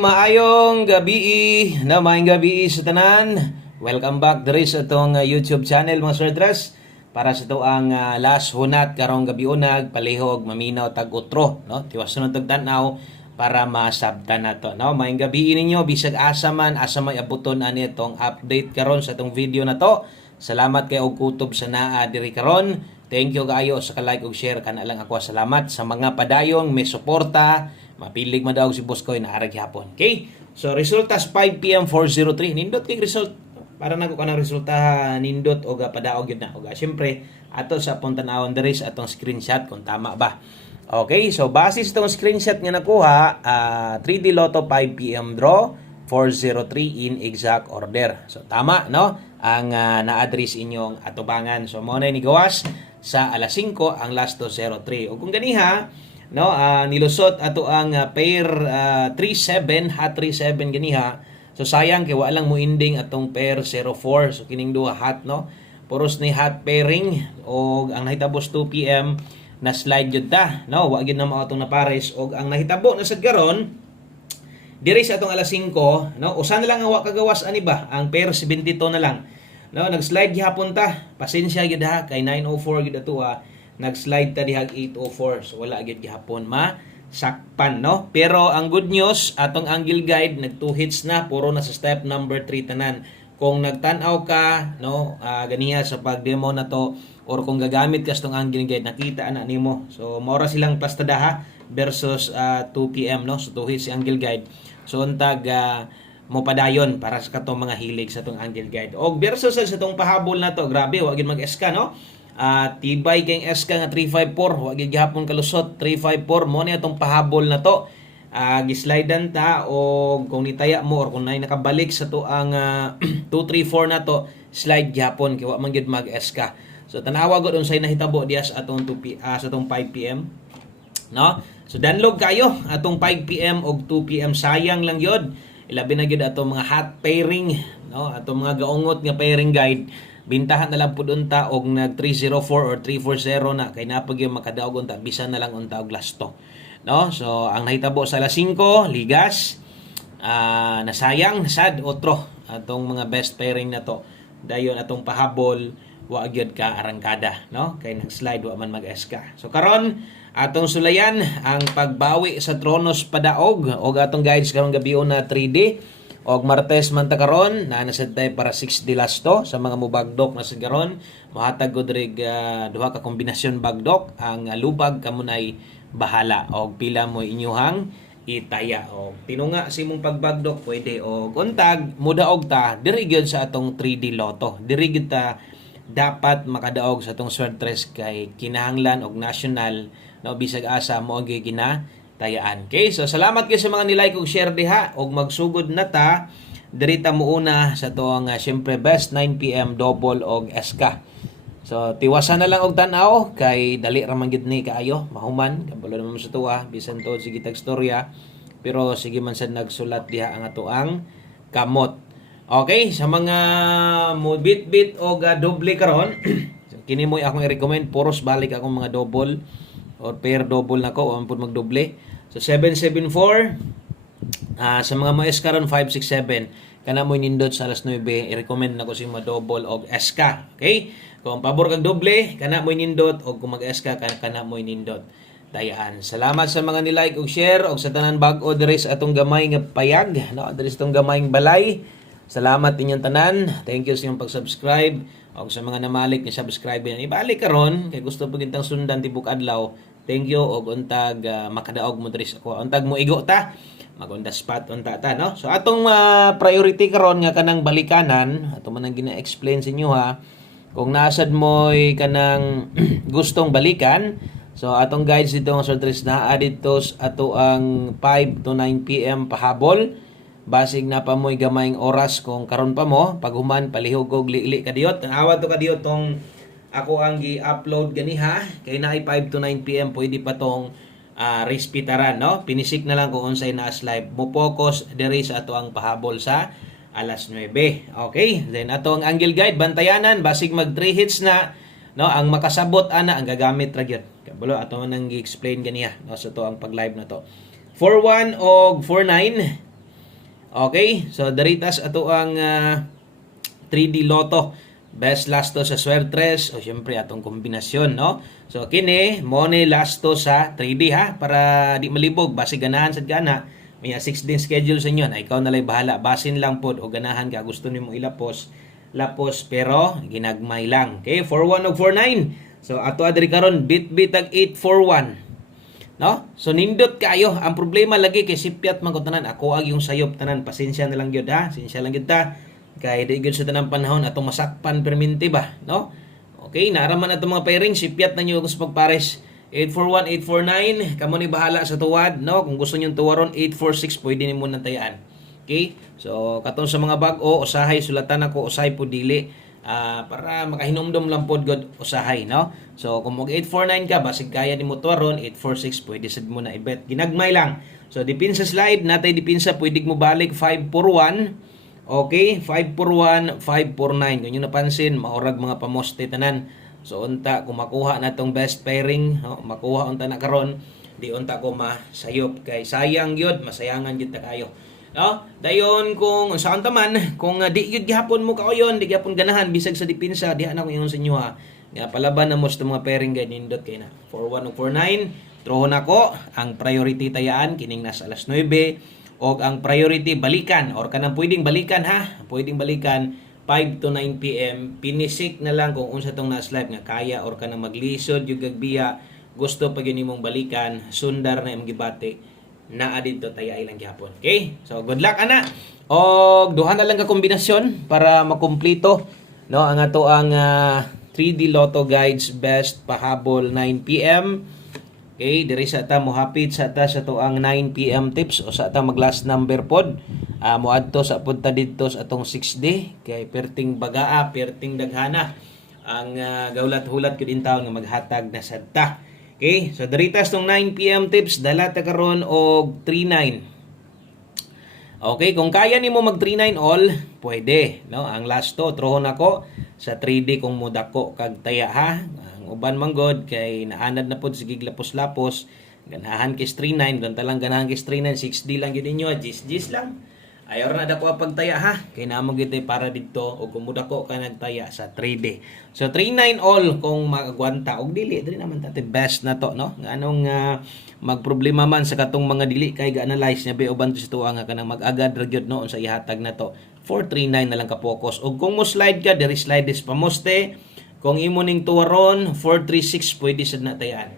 Maayong gabi na maayong gabi sa tanan. Welcome back diri sa itong YouTube channel mga Serdras. Para sa ito ang last hunat karong gabi unag palihog maminaw tag utro, no? Tiwas sunod tag tan-aw para masabtan nato, no? Maayong gabi ninyo bisag asa may abuton ani itong update karon sa itong video na to. Salamat kay og kutob sa naa diri karon. Thank you kayo sa ka-like ug share kana lang ako. Salamat sa mga padayong may suporta. Mapilig madawag si Boss Koy na arag hapon. Okay? So resultas 5 PM 403. Nindot kay result para nako kanang resulta nindot og padaog gyud na. Og syempre ato sa puntan-awon diri sa atong screenshot kung tama ba. Okay? So base sa itong screenshot nga nakuha, 3D Lotto 5 PM draw 403 in exact order. So tama, no? Ang na-address inyong atubangan. So mo na ni gawas sa alas 5 ang last 203. O kung ganiha, no, nilusot ato ang pair 37 hot 37 ganiha. So sayang kay wala lang mo ending atong pair 04. So kining duha hot, no. Puros ni hot pairing og ang nahitabos 2 PM na slide jud ta, no. Wa gyud na mao atong napares og ang nahitabo na sad karon diri sa atong alas 5, no. Usa na lang ang wa kagawas ani ba? Ang pair 72 na lang. No, nag-slide gihapon ta. Pasensya gyud ha kay 904 gyud ato nag-slide ta dihag 804. So wala gyud gihapon masakpan, no. Pero ang good news atong angle guide nag 2 hits na, puro na sa step number 3 tanan. Kung nagtan-aw ka, no, ganiya sa pag-demo na to or kung gagamit ka sa tong angle guide nakita ana nimo. So mora silang plastada ha versus 2 PM, no. So 2 hits si angle guide. So untag mo padayon para sa katong mga hilig sa tong angle guide. Og versus sa tong pahabol na to, grabe wa gyud mag-eska, no. Tibay kay eska nga 354, wa gyud gihapon kalusot 354 mo ni atong pahabol na to. Gislidean ta o kung nitaya mo or kung nay nakabalik sa to ang 234 na to, slide gihapon kay wa man gyud mag-eska. So tanawa gud unsay nahitabo diya sa atong 2 sa atong 5 PM, no. So danlog kayo atong 5 PM og 2 PM, sayang lang yun. Ilabi na gyud atong mga hot pairing, no, atong mga gaungot nga pairing guide. Bintahan na lang pud unta og nag 304 or 340 na kay napag yung makadaog unta bisan na lang unta og lasto, no. So ang nahitabo sa alas 5 ligas, nasayang sad otro atong mga best pairing na to. Dayon atong pahabol wa gyud ka arangkada, no, kay nag-slide wa man mag-eska. So karon atong sulayan ang pagbawi sa Tronos padaog og atong guides karong gabi na 3D og Martes man ta karon na nasad tay para 6D lasto sa mga mubagdok na sa karon. Mohatag gud rig duha ka kombinasyon bagdok, ang lubag kamunay bahala og pila mo inyuhang itaya. Og tinunga si mong pagbagdok pwede og untag mudaog ta diri gyud sa atong 3D Lotto. Diri gyud ta dapat makadaog sa atong Serdras kay kinahanglan og national, no, bisag asa mo ang ginatayaan. Okay, so salamat kayo sa mga nilike ug share diha og magsugod na ta diri ta muuna sa tuong syempre best 9 PM double og SK. So tiwasan na lang og tan-aw kay dali ra man gid ni kaayo mahuman kabalo naman sa tuwa bisan to sige tag storya, pero sige man sad nagsulat diha ang ato ang kamot. Okay, sa mga mo bit o doble karon, kini mo akong i-recommend puros balik akong mga double or pair double nako o pud magdoble. So 774 sa mga mo SK karon 567 kana mo nindot sa alas 9 i-recommend nako si mga double og SK. Okay? Kung pabor kag doble kana mo nindot og kung mag-SK kana mo nindot dayaan. Salamat sa mga ni-like ug share og sa tanan bag-o diri sa atong gamay nga payag, no, diri sa atong gamayng balay. Salamat inyong tanan. Thank you sa inyong pag-subscribe. O sa mga namalik ni subscribe yan, ibalik karon kay gusto pag intang sundan tibok adlaw. Thank you og untag makadaog mo diri sa ko. Untag mo igo ta. Mag-on the spot unta ta, no. So atong priority karon nga kanang balikanan, ato man ang gina-explain sa inyo ha. Kung nasad mo'y kanang gustong balikan, so atong guides dito nga Serdras na dito ato ang 5 to 9 PM pahabol. Basig na pa mo'y gamayng oras kung karon pa mo paghuman palihog og liili kadiyot. Tanawa to kadiyot tong ako ang gi-upload ganiha kay naay 5 to 9 PM pwede pa tong respitaran, no. Pinisik na lang kung unsay na live. Mo focus diri sa ato ang pahabol sa alas 9. Okay, then ato ang angle guide bantayanan basig mag 3 hits na, no, ang makasabot ana ang gagamit ra gyud. Kabalo ato man ang gi-explain ganiha, no, sa to ang pag-live na to. 41 og 49 Okay, so daritas ato ang 3D Lotto. Best lasto sa Swertres o syempre atong kombinasyon, no? So kini mo ni lasto sa 3D ha para di malibog base ganahan sad gana. May 6 din schedule sa inyo. Na ikaw na lay bahala. Basin lang pod o ganahan ka gusto nimo ilapos. Lapos pero ginagmay lang. Okay, 41 o 49. So ato adri karon bit tag 841. No? So nindot kayo. Ang problema lagi kay sipyat man ko tanan. Ako ag yung sayop tanan. Pasensya na lang gyud ha. Pasensya lang gyud ta. Kay di gyud sa tanang panahon atong masakpan perminti ba, no? Okay, naaraman atong mga pairing sipyat na niyo sa pagpares. 841, 849, kamo ni bahala sa tuwad, no? Kung gusto niyo tuwaron 846 pwede nimo nang tayaan. Okay? So katong sa mga bag-o usahay sulatan ako usahay po dili para makahinumdom lang pod god usahay, no? So kung mag 849 ka basig kaya nimo tuwaron 846 pwede sad mo na ibet. Ginagmay lang. So dipinsa slide natay dipinsa pwede mo balik 541. Okay, 541, 549. Kung nyo napansin, maurag mga pamoste tanan. So, unta, kung makuha na itong best pairing, no, makuha unta na karon, di unta ko masayop. Kay sayang yun, masayangan yun ta kayo. No? Dayon, kung saan taman, kung di yun gihapon mo kao yun, di gihapon ganahan, bisag sa dipinsa, di na ko yung sa inyo ha. Nga, palaban na mo sa mga pairing ganyan dot kay na. 41 o 49, trohon ako, ang priority tayaan, kining nasa alas 9, o ang priority balikan or kanang pwedeng balikan ha, pwedeng balikan 5 to 9 PM. Pinisik na lang kung unsa tong nas live nga kaya or kanang maglisod yung gagbiya gusto pag yun imong balikan sundar na imong gibati naa didto taya ilang gihapon. Okay, so good luck ana og duha na lang ka kombinasyon para makumpleto, no, ang ato ang 3D Lotto Guides best pahabol 9 PM. Okay, diri sa ta mohapit sa ta sa tuang 9 PM tips o sa ta mag last number pod. Moadto sa punta didto sa atong 6D kay perting bagaa, perting daghana ang gawlat-hulat gud in taon nga maghatag na sad ta. Okay, so diritas tong 9 PM tips dala ta karon og 39. Okay, kung kaya nimo mag 39 all, pwede, no? Ang last to trohon ako sa 3D kung mudako kag taya ha. Uban man god kay naanad na pod sige lapos-lapos ganahan kay 39 ganta lang ganahan kay 39 6D lang gid ninyo gis lang ayaw na dako pagtaya ha kay namo gid para didto og kumuda ko ka nagtaya sa 3D. So 39 all kung magagwanta og dili naman tate best na to, no? Nganong magproblema man sa katong mga dili kay ga-analyze nya be uban to sa tuwa nga kanang mag-agad ra gyud no unsa ihatag na to 439 na lang ka focus og kung mo slide ka diri slide is pamoste. Kung imo ning tuwaron 436 pwede sad na tayaan.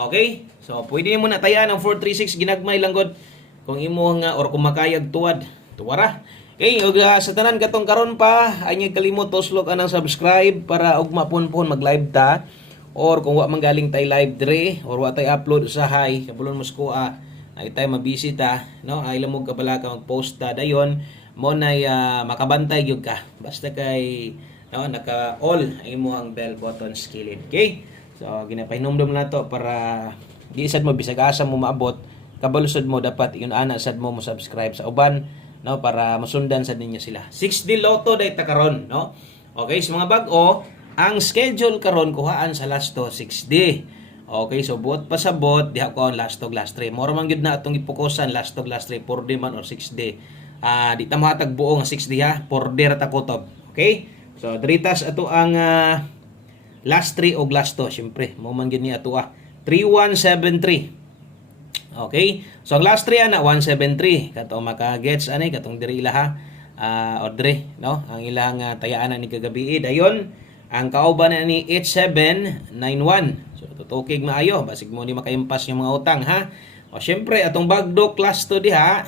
Okay? So pwede mo na tayaan ang 436 ginagmay lang god. Kung imo nga or kung makayag tuwad, tuwara. Okay, ug sa tanan katong karon pa, anyag kalimot toslok anang subscribe para og mapunpon mag-live ta or kung wa man galing tay live dire or wa tay upload usahay, kabulon mo skoa ay tay mabisi ta, no? Ay lamog ka pala ka mag-post ta dayon mo nay makabantay gyud ka. Basta kay no, naka-all ay mo ang bell button skillin. Okay? So, ginapahinomdom na to para di sad mo bisag asa mo maabot, kabalusod mo dapat yun ana sad mo subscribe sa uban, no, para masundan sad ninyo sila. 6D Lotto day ta karon, no? Okay, sa mga bag-o, ang schedule karon kuhaan sa last to 6D. Okay, so buot pa sa bot, diha ko ang last to last 3. Mora man gyud na atong ipokusan last to last 3 4D man or 6D. Di ta mahatag buo nga 6D ha, 4D ra ta kutob. Okay? So, diritas ato ang last 3 o last 2. Siyempre, mo man gini ato 3173. Okay? So, ang last 3 ana 173. Katong maka-gets ani katong diri ilaha or diri, no? Ang ilang tayaan ni kagabi. Dayon, ang kauban na ni 8791. So, tutukig maayo. Basig mo ni makaimpas yung mga utang, ha? O, siyempre, atong bagdo class 2 diha.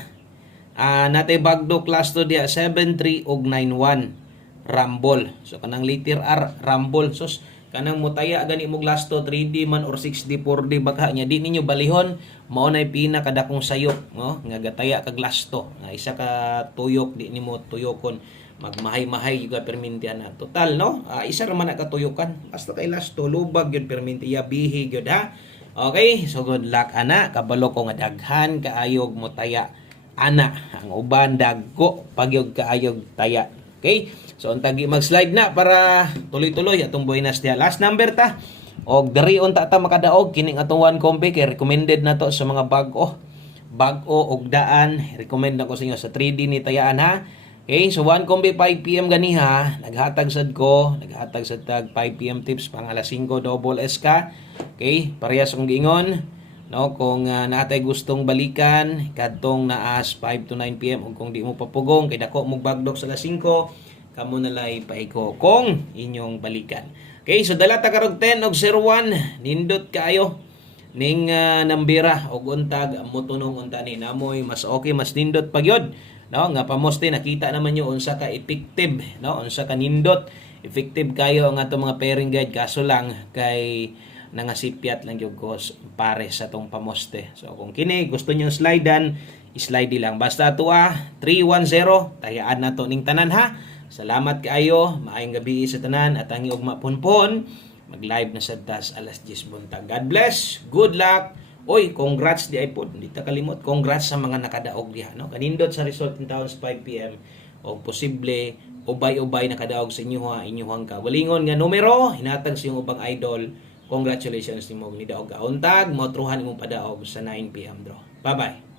Natay bagdo class 2 diha 73 og 91. Rumble. So kanang letter R Rumble. So kanang mutaya gani mo last to 3D man or 6D 4D baka nya di ninyo balihon mao nay pinakadakong sayop, no, nga gataya kag last to nga isa ka tuyok di nimo tuyokon magmahay-mahay juga perminti ana total, no. Isa ra man na katuyokan basta kay last to lubag gyud perminti ya bihi gyud ha. Okay, so good luck ana kabalo ko nga daghan kaayog mo taya ana ang uban dagko pagyog kaayog taya. Okay? So, untagi mag-slide na para tuloy-tuloy atong buenas dia. Last number ta. Og dari unta ta makadaog kining atong one combi kay recommended na to sa mga bag-o. bag-o og daan. Recommend na ko sa inyo sa 3D ni Tayaan ha. Okay, so 1 kombi 5 PM ganiha, naghatag sad tag 5 PM tips pang alas 5 double S ka. Okay, parehas kong giingon, no, kung natay gustong balikan kadtong naas 5 to 9 PM ug kung di mo papugong kay dako mo bagdok sa alas 5, kamo nalay paiko kung inyong balikan. Okay, so dala ta karog 10 og 01, nindot kaayo ning nambira og untag motunong unta ni namoy mas okay, mas nindot pagyod, no, nga pamoste nakita naman nyo unsa ka effective, no, unsa ka nindot effective kayo ang atong mga pairing guide, kaso lang kay nangasipyat lang yung ko pare sa tong pamoste. So kung kini gusto niyo slidean, slide lang basta ato 310 tayaan nato ning tanan ha. Salamat kaayo, maayong gabi sa tanan at ang ug mapunpon mag-live na sa tas alas 10 buntag. God bless, good luck. Oy, congrats di iPod. Hindi ta kalimot, congrats sa mga nakadaog diha, no? Kanindot sa result in towns 5 PM o posible ubay-ubay nakadaog sa inyong kawalingon nga numero hinatag sa iyong ubang idol. Congratulations nimo ni daog ka. Untag mo truhan imong padaog sa 9 PM draw. Bye-bye.